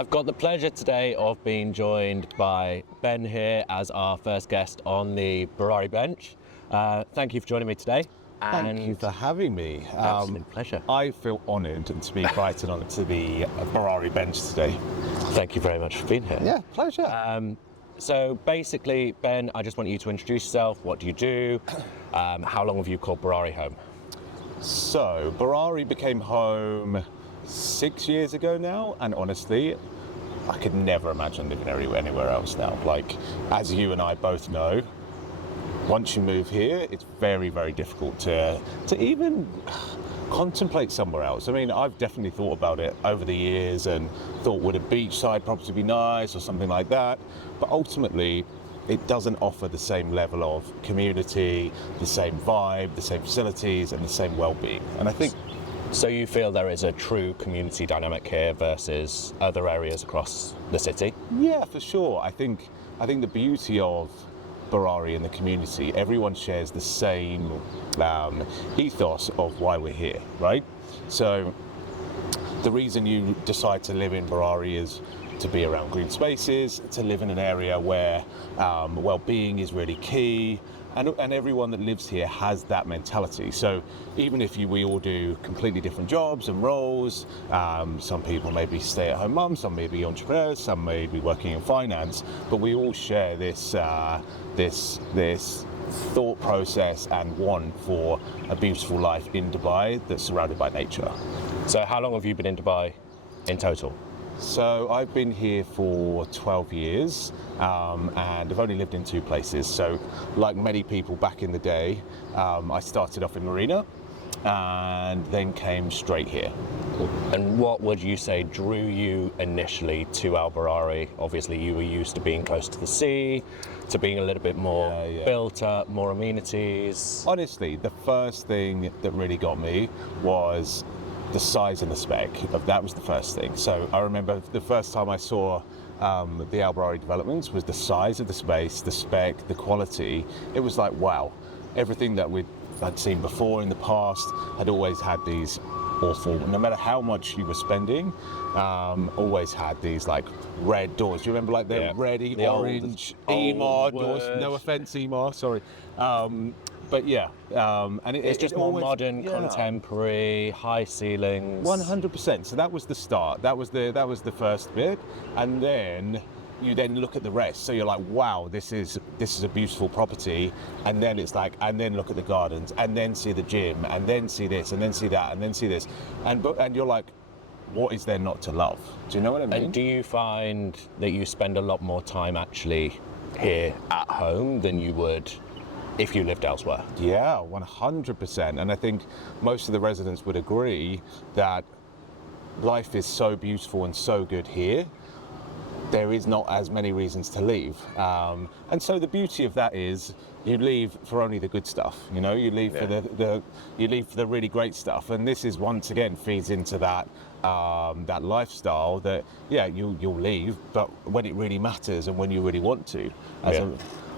I've got the pleasure today of being joined by Ben here as our first guest on the Barari Bench. Thank you for joining me today. Thank you for having me. Absolute pleasure. I feel honoured to be invited on to the Barari Bench today. Thank you very much for being here. Yeah, pleasure. So basically, Ben, I just want you to introduce yourself. What do you do? How long have you called Barari home? So, Barari became home 6 years ago now, and honestly, I could never imagine living anywhere else now. Like, as you and I both know, once you move here, it's very, very difficult to even contemplate somewhere else. I mean, I've definitely thought about it over the years and thought, would a beachside property be nice or something like that? But ultimately, it doesn't offer the same level of community, the same vibe, the same facilities, and the same well-being. And I think... So you feel there is a true community dynamic here versus other areas across the city? Yeah, for sure. I think the beauty of Barari and the community, everyone shares the same ethos of why we're here, right? So the reason you decide to live in Barari is to be around green spaces, to live in an area where well-being is really key, and everyone that lives here has that mentality. So even if we all do completely different jobs and roles, some people may be stay-at-home mums, some may be entrepreneurs, some may be working in finance, but we all share this thought process and want for a beautiful life in Dubai that's surrounded by nature. So how long have you been in Dubai in total? So I've been here for 12 years and I've only lived in two places. So like many people back in the day, I started off in Marina and then came straight here. And what would you say drew you initially to Al Barari? Obviously you were used to being close to the sea, to being a little bit more built up, more amenities. Honestly, the first thing that really got me was the size and the spec. That was the first thing. So I remember the first time I saw the Al Barari developments was the size of the space, the spec, the quality. It was like, wow, everything that I'd seen before in the past had always had these awful, no matter how much you were spending, always had these like red doors. Do you remember like the red, the orange EMAR doors? No offense, EMAR, sorry. But yeah, and it's just more always, modern, contemporary, high ceilings. 100%. So that was the start. That was the first bit, and then you then look at the rest. So you're like, wow, this is a beautiful property, and then it's like, and then look at the gardens, and then see the gym, and then see this, and then see that, and then see this, and you're like, what is there not to love? Do you know what I mean? And do you find that you spend a lot more time actually here at home than you would if you lived elsewhere? Yeah, 100%. And I think most of the residents would agree that life is so beautiful and so good here. There is not as many reasons to leave. And so the beauty of that is you leave for only the good stuff, you know, you leave for you leave for the really great stuff. And this is once again feeds into that that lifestyle that you'll leave, but when it really matters and when you really want to.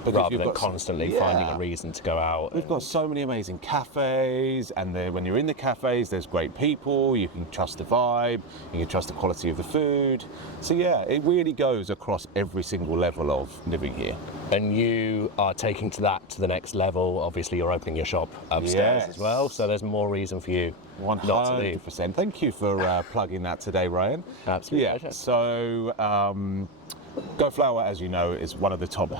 Rather than constantly finding a reason to go out. We've got so many amazing cafes, and when you're in the cafes, there's great people, you can trust the vibe, you can trust the quality of the food. So yeah, it really goes across every single level of living here. And you are taking that to the next level. Obviously, you're opening your shop upstairs as well, so there's more reason for you 100%. not to leave. Thank you for plugging that today, Ryan. Absolutely. Yeah, so GoFlower, as you know, is one of the top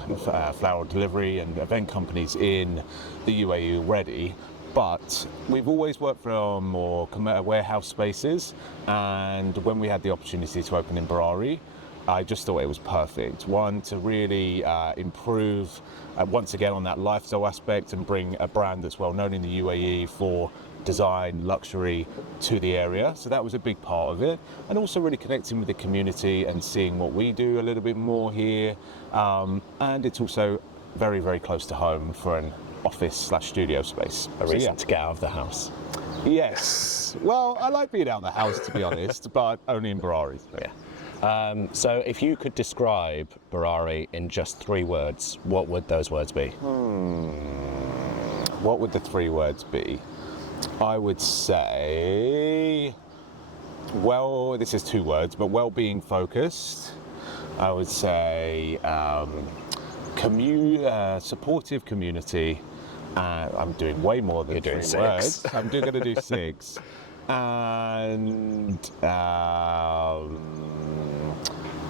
flower delivery and event companies in the UAE already, but we've always worked from more warehouse spaces, and when we had the opportunity to open in Barari, I just thought it was perfect. One, to really improve once again on that lifestyle aspect and bring a brand that's well known in the UAE for design, luxury to the area. So that was a big part of it. And also really connecting with the community and seeing what we do a little bit more here. And it's also very, very close to home for an office/studio space. A reason to get out of the house. Yes. Well, I like being out of the house, to be honest, but only in Barari. Yeah. So if you could describe Barari in just 3 words, what would those words be? What would the 3 words be? I would say Well, this is 2 words, but well-being focused. I would say supportive community. I'm doing way more than You're doing 3 6. words. I'm going to do 6. And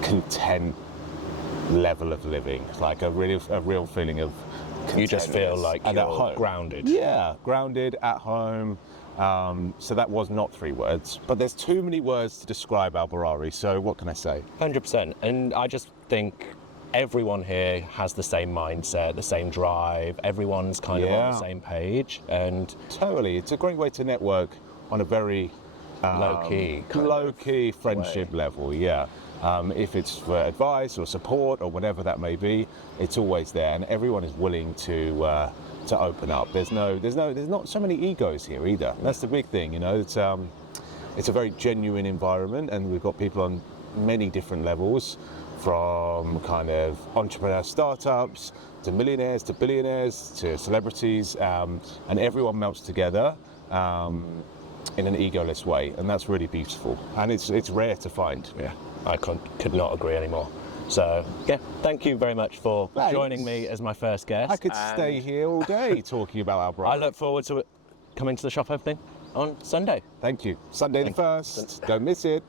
content level of living, like a real feeling of You just feel contentness. like And at you're home. grounded. Yeah, grounded, at home. So that was not 3 words, but there's too many words to describe Barari, so what can I say? 100%. And I just think everyone here has the same mindset, the same drive. Everyone's kind of on the Yeah. same page, and Totally, it's a great way to network on a very low-key friendship level, yeah. If it's for advice or support or whatever that may be, it's always there, and everyone is willing to open up. There's not so many egos here either. That's the big thing, you know. It's a very genuine environment, and we've got people on many different levels, from kind of entrepreneur startups to millionaires to billionaires to celebrities, and everyone melts together in an egoless way, and that's really beautiful, and it's rare to find. yeah, I could not agree anymore. So yeah, thank you very much for Thanks. joining me as my first guest. I could and stay here all day talking about Barari. I look forward to it coming to the shop opening on Sunday. Thank you. Sunday the 1st. Don't miss it.